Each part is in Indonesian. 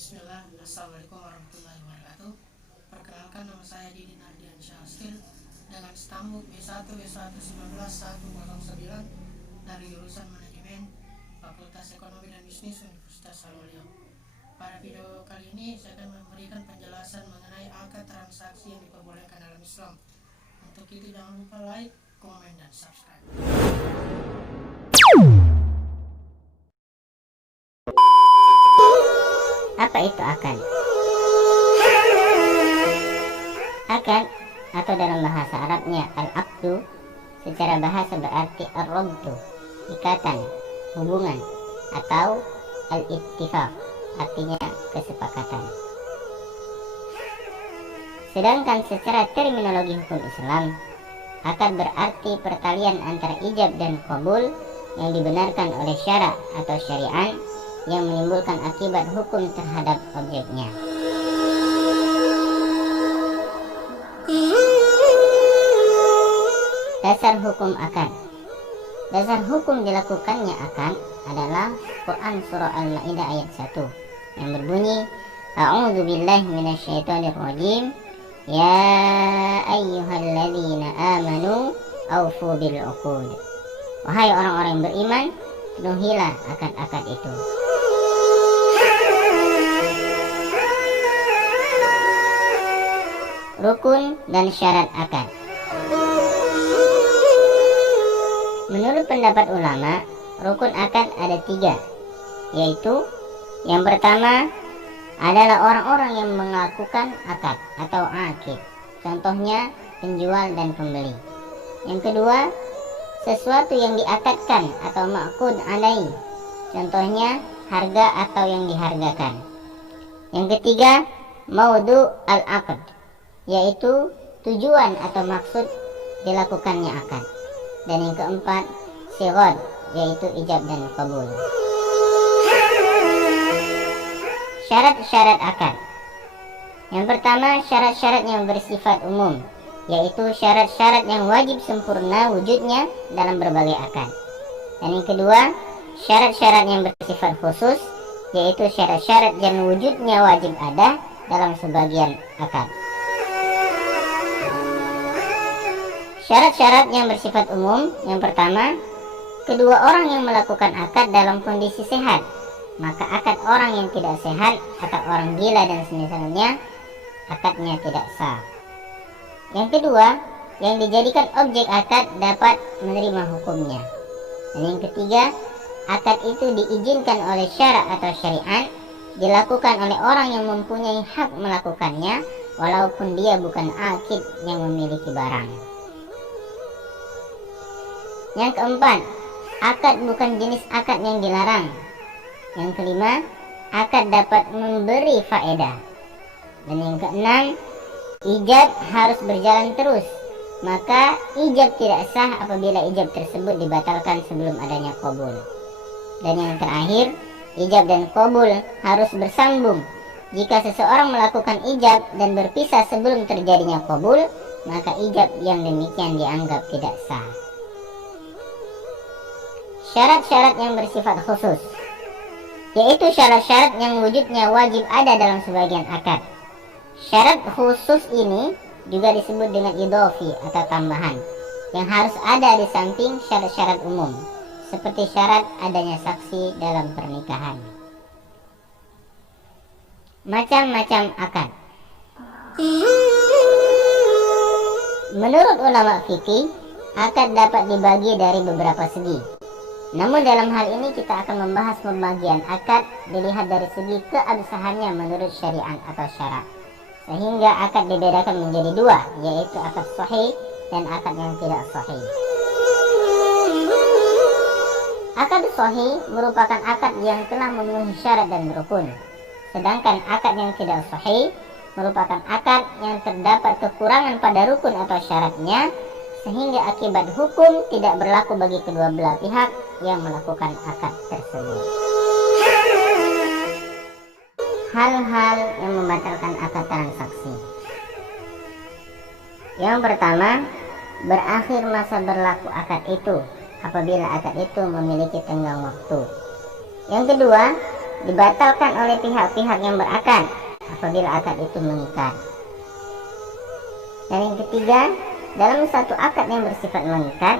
Bismillah, Assalamualaikum warahmatullahi wabarakatuh. Perkenalkan, nama saya Didi Nardian Syahstil dengan stambuk B1 W1 19109 dari jurusan Manajemen Fakultas Ekonomi dan Bisnis Universitas Al-Ulum. Pada video kali ini saya akan memberikan penjelasan mengenai akad transaksi yang diperbolehkan dalam Islam. Untuk itu jangan lupa like, komen, dan subscribe. Apa itu akad? Akad atau dalam bahasa Arabnya al-aqdu, secara bahasa berarti ar-rabtu, ikatan, hubungan, atau al-ittifaq, artinya kesepakatan. Sedangkan secara terminologi hukum Islam, akad berarti pertalian antara ijab dan qabul yang dibenarkan oleh syara atau syariat yang menimbulkan akibat hukum terhadap objeknya. Dasar hukum akad. Dasar hukum dilakukannya akad adalah Quran surah Al-Maidah ayat 1 yang berbunyi, A'udzu billahi minasyaitonir rajim, ya ayyuhalladzina amanu aufu bil uqud. Wahai orang-orang yang beriman, penuhilah akad-akad itu. Rukun dan syarat akad. Menurut pendapat ulama, rukun akad ada 3, yaitu yang pertama adalah orang-orang yang melakukan akad atau akid, contohnya penjual dan pembeli. Yang kedua, sesuatu yang diakadkan atau ma'qud alai, contohnya harga atau yang dihargakan. Yang ketiga, maudhu al-aqd, yaitu tujuan atau maksud dilakukannya akad. Dan yang keempat, sighad, yaitu ijab dan qabul. Syarat-syarat akad. Yang pertama, syarat-syarat yang bersifat umum, yaitu syarat-syarat yang wajib sempurna wujudnya dalam berbagai akad. Dan yang kedua, syarat-syarat yang bersifat khusus, yaitu syarat-syarat yang wujudnya wajib ada dalam sebagian akad. Syarat-syarat yang bersifat umum, yang pertama, kedua orang yang melakukan akad dalam kondisi sehat, maka akad orang yang tidak sehat atau orang gila dan semisalnya, akadnya tidak sah. Yang kedua, yang dijadikan objek akad dapat menerima hukumnya. Dan yang ketiga, akad itu diizinkan oleh syara atau syariat, dilakukan oleh orang yang mempunyai hak melakukannya, walaupun dia bukan akid yang memiliki barang. Yang keempat, akad bukan jenis akad yang dilarang. Yang kelima, akad dapat memberi faedah. Dan yang keenam, ijab harus berjalan terus, maka ijab tidak sah apabila ijab tersebut dibatalkan sebelum adanya qabul. Dan yang terakhir, ijab dan qabul harus bersambung. Jika seseorang melakukan ijab dan berpisah sebelum terjadinya qabul, maka ijab yang demikian dianggap tidak sah. Syarat-syarat yang bersifat khusus, yaitu syarat-syarat yang wujudnya wajib ada dalam sebagian akad. Syarat khusus ini juga disebut dengan idhofi atau tambahan, yang harus ada di samping syarat-syarat umum, seperti syarat adanya saksi dalam pernikahan. Macam-macam akad. Menurut ulama fikih, akad dapat dibagi dari beberapa segi. Namun dalam hal ini kita akan membahas pembagian akad dilihat dari segi keabsahannya menurut syariat atau syarak, sehingga akad dibedakan menjadi 2, yaitu akad sahih dan akad yang tidak sahih. Akad sahih merupakan akad yang telah memenuhi syarat dan rukun, sedangkan akad yang tidak sahih merupakan akad yang terdapat kekurangan pada rukun atau syaratnya, sehingga akibat hukum tidak berlaku bagi kedua belah pihak yang melakukan akad tersebut. Hal-hal yang membatalkan akad transaksi. Yang pertama, berakhir masa berlaku akad itu apabila akad itu memiliki tenggang waktu. Yang kedua, dibatalkan oleh pihak-pihak yang berakad apabila akad itu mengikat. Dan yang ketiga, dalam satu akad yang bersifat mengikat,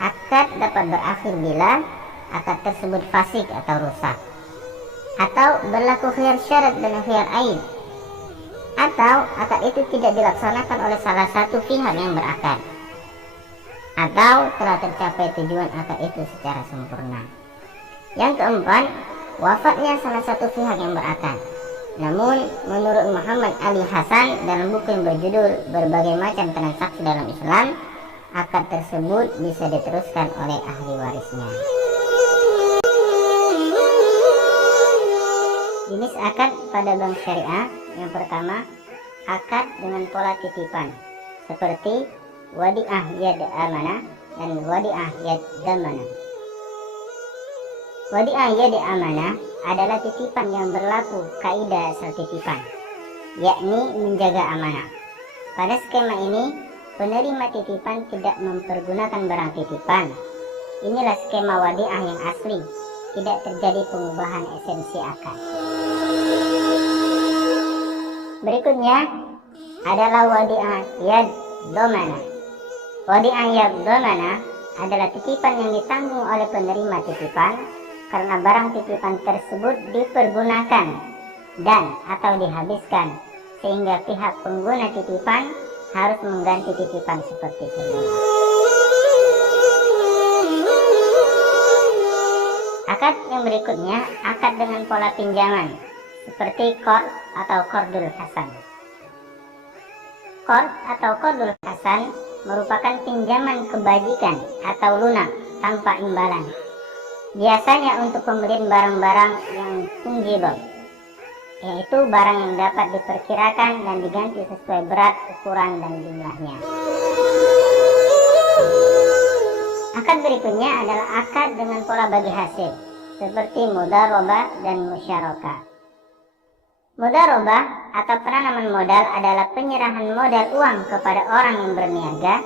akad dapat berakhir bila akad tersebut fasik atau rusak, atau berlaku khiyar syarat dan khiyar aib, atau akad itu tidak dilaksanakan oleh salah satu pihak yang berakad, atau telah tercapai tujuan akad itu secara sempurna. Yang keempat, wafatnya salah satu pihak yang berakad. Namun, menurut Muhammad Ali Hasan dalam buku yang berjudul Berbagai Macam Transaksi dalam Islam, akad tersebut bisa diteruskan oleh ahli warisnya. Jenis akad pada bank syariah yang pertama, akad dengan pola titipan seperti wadi'ah yad amanah dan wadi'ah yad damanah. Wadi'ah yad amanah adalah titipan yang berlaku kaidah asal titipan, yakni menjaga amanah. Pada skema ini, penerima titipan tidak mempergunakan barang titipan. Inilah skema wadi'ah yang asli, tidak terjadi pengubahan esensi akad. Berikutnya adalah wadi'ah yad dhamanah. Wadi'ah yad dhamanah adalah titipan yang ditanggung oleh penerima titipan karena barang titipan tersebut dipergunakan dan atau dihabiskan, sehingga pihak pengguna titipan harus mengganti titipan seperti semula. Akad yang berikutnya, akad dengan pola pinjaman seperti qard atau qardul hasan. Qard atau qardul hasan merupakan pinjaman kebajikan atau lunak tanpa imbalan, biasanya untuk pembelian barang-barang yang fungible, yaitu barang yang dapat diperkirakan dan diganti sesuai berat, ukuran, dan jumlahnya. Akad berikutnya adalah akad dengan pola bagi hasil, seperti mudharabah dan musyarakah. Mudharabah atau penanaman modal adalah penyerahan modal uang kepada orang yang berniaga,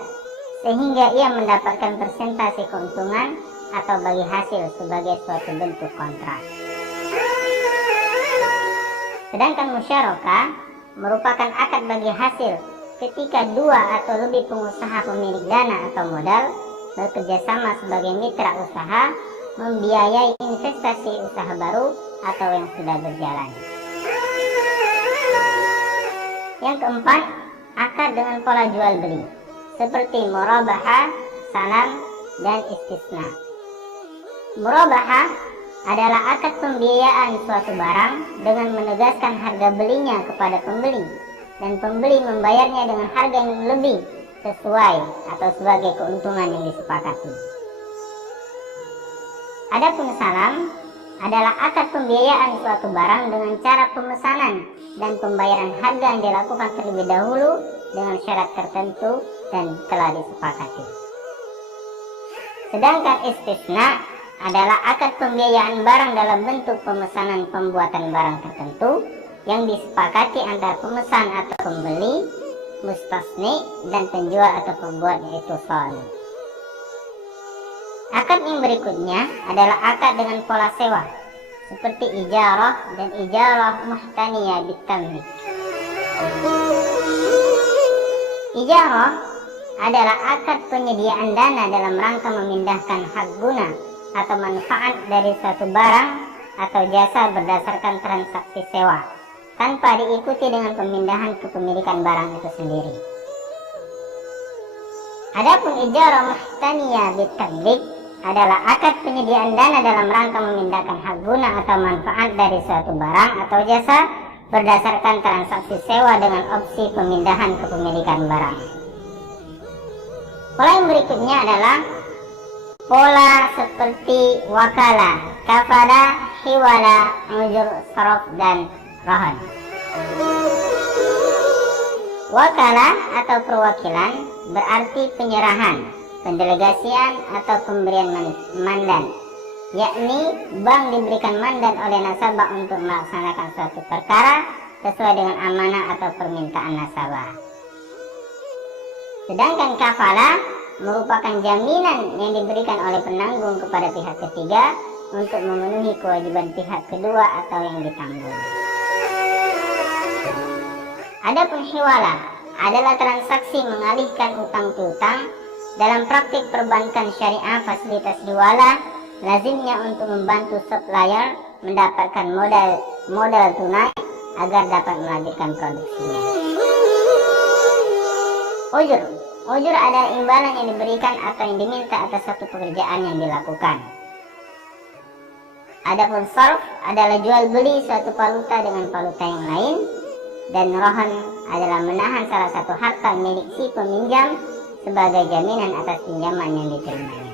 sehingga ia mendapatkan persentase keuntungan atau bagi hasil sebagai suatu bentuk kontrak. Sedangkan musyarakah merupakan akad bagi hasil ketika dua atau lebih pengusaha pemilik dana atau modal bekerjasama sebagai mitra usaha membiayai investasi usaha baru atau yang sudah berjalan. Yang keempat, akad dengan pola jual beli seperti murabahah, salam, dan istisna. Murabahah adalah akad pembiayaan suatu barang dengan menegaskan harga belinya kepada pembeli, dan pembeli membayarnya dengan harga yang lebih sesuai atau sebagai keuntungan yang disepakati. Adapun salam adalah akad pembiayaan suatu barang dengan cara pemesanan dan pembayaran harga yang dilakukan terlebih dahulu dengan syarat tertentu dan telah disepakati. Sedangkan istisna adalah akad pembiayaan barang dalam bentuk pemesanan pembuatan barang tertentu yang disepakati antara pemesan atau pembeli, mustasni, dan penjual atau pembuat, yaitu sani. Akad yang berikutnya adalah akad dengan pola sewa seperti ijarah dan ijarah muhtaniyah bitamlik. Ijarah adalah akad penyediaan dana dalam rangka memindahkan hak guna atau manfaat dari suatu barang atau jasa berdasarkan transaksi sewa tanpa diikuti dengan pemindahan kepemilikan barang itu sendiri. Adapun ijarah muhtaniyah bitamlik adalah akad penyediaan dana dalam rangka memindahkan hak guna atau manfaat dari suatu barang atau jasa berdasarkan transaksi sewa dengan opsi pemindahan kepemilikan barang. Pola yang berikutnya adalah pola seperti wakala, kafala, hiwala, ujur, saraf, dan rahan. Wakala atau perwakilan berarti penyerahan, pendelegasian atau pemberian mandat, yakni bank diberikan mandat oleh nasabah untuk melaksanakan suatu perkara sesuai dengan amanah atau permintaan nasabah. Sedangkan kafala merupakan jaminan yang diberikan oleh penanggung kepada pihak ketiga untuk memenuhi kewajiban pihak kedua atau yang ditanggung. Adapun hiwalah adalah transaksi mengalihkan utang piutang. Dalam praktik perbankan syariah, fasilitas hiwalah lazimnya untuk membantu supplier mendapatkan modal tunai agar dapat melanjutkan produksinya. Ujur adalah imbalan yang diberikan atau yang diminta atas satu pekerjaan yang dilakukan. Adapun sarf adalah jual beli suatu valuta dengan valuta yang lain, dan rohan adalah menahan salah satu harta milik si peminjam sebagai jaminan atas pinjaman yang diterimanya.